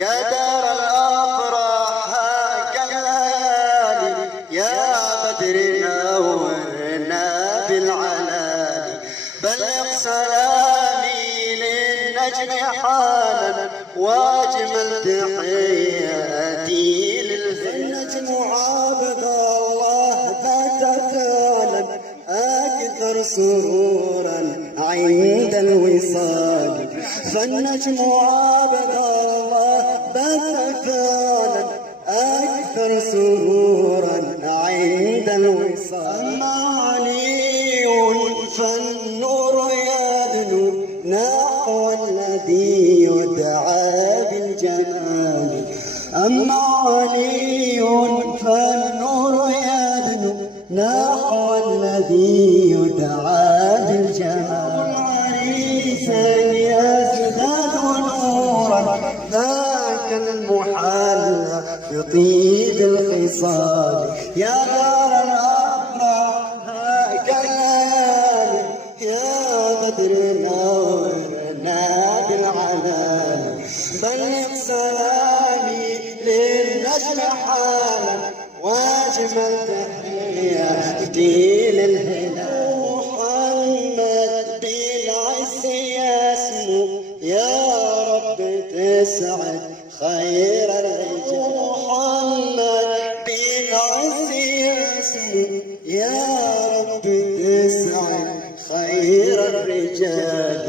يا دار الأفراح هاك الليالي، يا بدر نورنا بالعلالي. بلغ سلامي للنجم حالا، واجمل تحياتي للنجم. عابد الله بات فعلا أكثر سرورا عند الوصال. فالنجم عابد الله بات فعلا أكثر سرورا عند الوصال. معلي فالنور يدنو نحو الذي يدعى بالجمال. أما علي فالنور يدنو نحو الذي يدعى بالجمال. عريسا يزداد نورا ذاك المحلى بطيب الخصال. يا دار الأفراح هاك الليالي، يا بدر نورنا بالعلالي. بلغ سلامي للنجم حالا، واجمل تحياتي للهلال. محمد بالعز يسمو، يا رب تسعد خير الرجال. محمد بالعز يسمو، يا رب تسعد خير الرجال.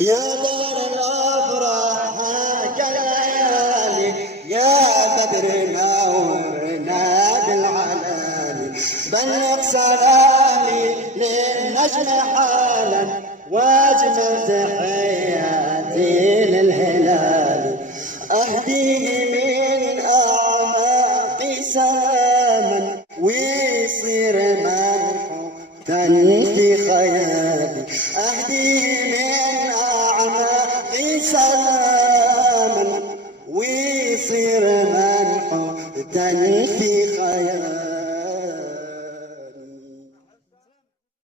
يا دار الأفراح هاك الليالي، يا بدر نورنا بالعلالي. بلغ سلامي للنجم حالا، واجمل تحياتي للهلال. أهديه من أعماقي سلاما، ويصير منحوتا في خيالي. أهديه من أعماقي سلاما، ويصير منحوتا